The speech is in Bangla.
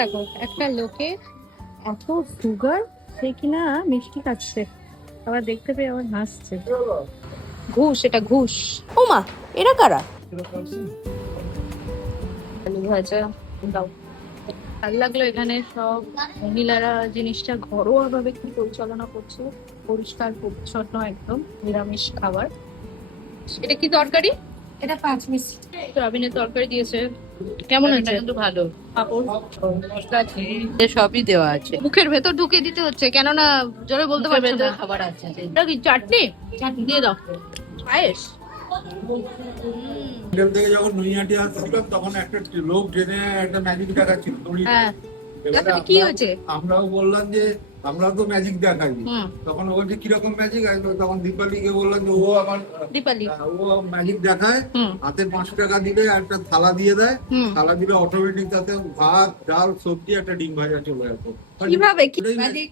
দেখো একটা লোকে এত সুগার, সে কিনা মিষ্টি খাচ্ছে, আবার দেখতে পেয়ে আবার হাসছে। ঘুষ, এটা ঘুষ। ও মা, এরা কারা? আলু ভাজা দাও। ভালো লাগলো এখানে সব মহিলারা জিনিসটা ঘরোয়া ভাবে কি পরিচালনা করছে, পরিষ্কার পরিচ্ছন্ন, একদম নিরামিষ খাবার। এটা কি তরকারি? এটা 5 মিনিট। সয়াবিনের তরকারি দিয়েছে, কেমন আছে? কিন্তু ভালো, পাঁপড়, মশলা আছে, সবই দেওয়া আছে। মুখের ভেতর ঢুকে দিতে হচ্ছে, কেননা জোরে বলতে পারছো না। খাবার আছে। এটা কি চাটনি? দিয়ে দাও। পায়েস। হোটেল থেকে যখন নৈহাটি আসছিলাম তখন একটা লোক ট্রেনে একটা ম্যাজিক দেখাচ্ছিল দড়িতে। হ্যাঁ, এবারে তারপরে কি হয়েছে? আমরাও বললাম যে আমরাও তো ম্যাজিক দেখাই। হুম। তখন ও বলছে কিরকম ম্যাজিক আসবে, তখন দীপালিকে বললাম যে ও আমার দীপালি। ও ম্যাজিক দেখায়, হুম। হাতে 5 টাকা দিলে একটা থালা দিয়ে দেয়, হুম। থালা দিলে অটোমেটিক তাতে ভাত ডাল সবজি একটা ডিম ভাজা চলে আসে। কিভাবে? কি ওটাই ম্যাজিক?